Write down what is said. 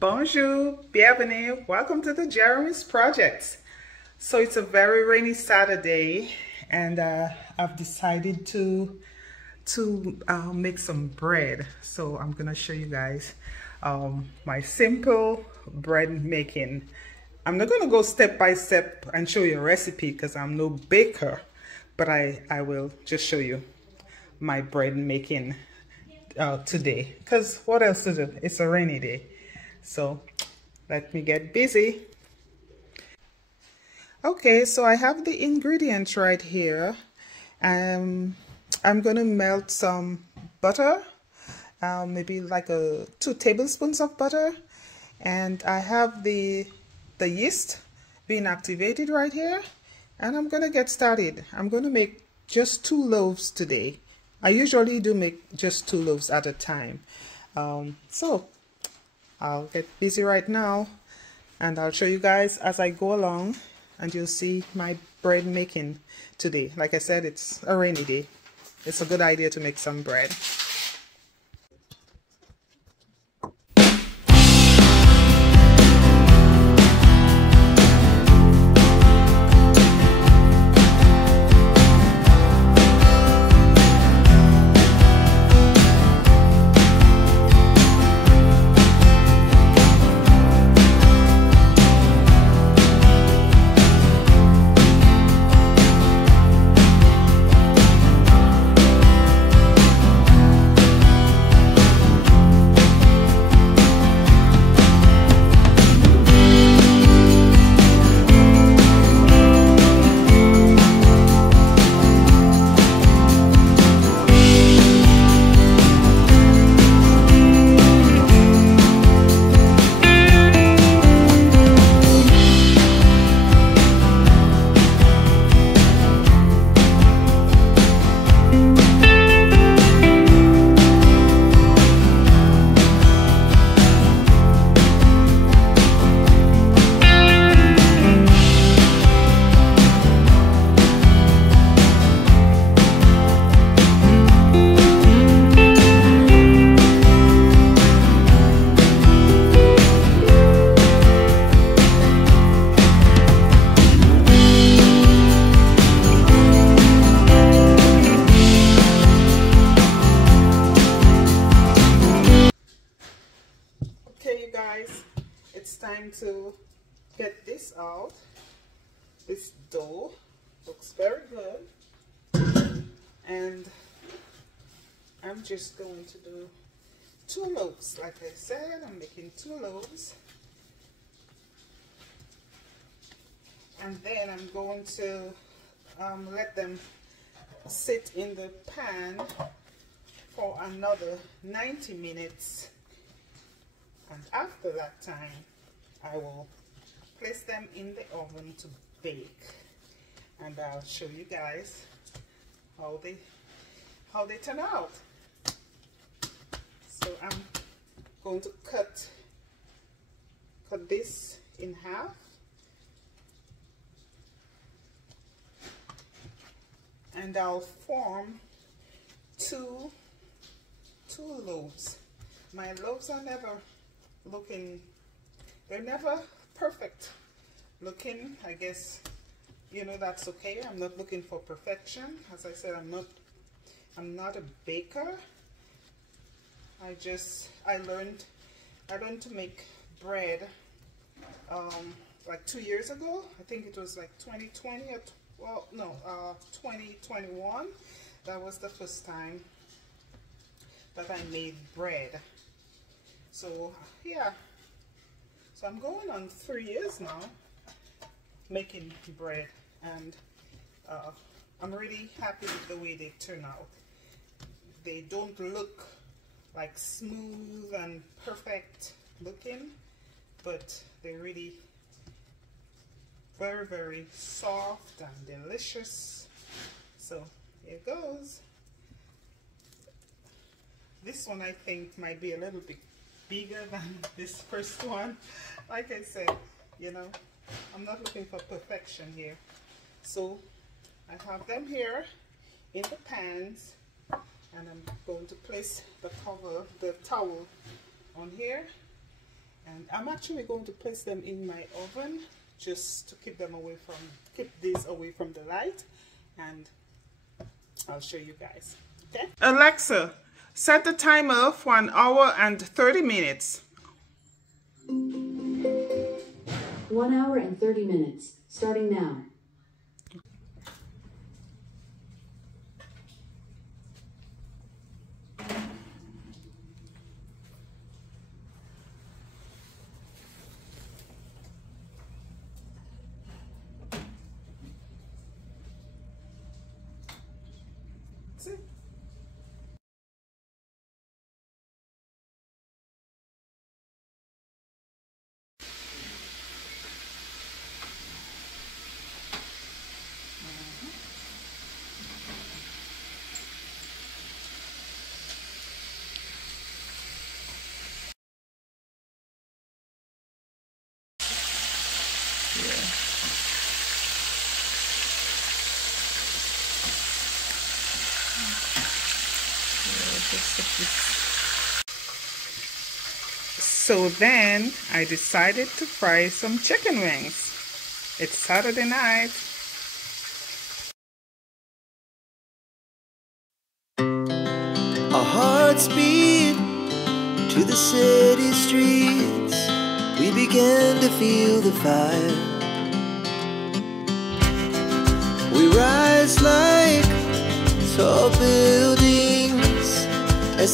Bonjour, bienvenue, welcome to the Jeremy's Projects. So it's a very rainy Saturday, and I've decided to make some bread. So I'm gonna show you guys my simple bread making. I'm not gonna go step by step and show you a recipe because I'm no baker, but I will just show you my bread making today, because what else to do? It's a rainy day. So let me get busy. Okay, so I have the ingredients right here. I'm gonna melt some butter, maybe like 2 tablespoons of butter, and I have the yeast being activated right here, and I'm gonna get started. I'm gonna make just 2 loaves today. I usually do make just 2 loaves at a time. So I'll get busy right now, and I'll show you guys as I go along, and you'll see my bread making today. Like I said, it's a rainy day. It's a good idea to make some bread. Okay, you guys, it's time to get this out. This dough looks very good, and I'm just going to do 2 loaves. Like I said, I'm making 2 loaves, and then I'm going to let them sit in the pan for another 90 minutes. And after that time, I will place them in the oven to bake, and I'll show you guys how they turn out. So I'm going to cut this in half, and I'll form two loaves. My loaves are they're never perfect looking. I guess, you know, that's okay. I'm not looking for perfection. As I said, I'm not a baker. I learned to make bread like 2 years ago. I think it was like 2020 or 2021. That was the first time that I made bread. So yeah, so I'm going on 3 years now making bread, and I'm really happy with the way they turn out. They don't look like smooth and perfect looking, but they're really very, very soft and delicious. So here goes. This one I think might be a little bit bigger than this first one. Like I said, you know, I'm not looking for perfection here. So I have them here in the pans, and I'm going to place the towel on here, And I'm actually going to place them in my oven just to keep these away from the light, and I'll show you guys. Okay? Alexa, set the timer for 1 hour and 30 minutes. 1 hour and 30 minutes, starting now. See? So then I decided to fry some chicken wings. It's Saturday night. Our hearts beat to the city streets. We began to feel the fire. We rise like tall buildings.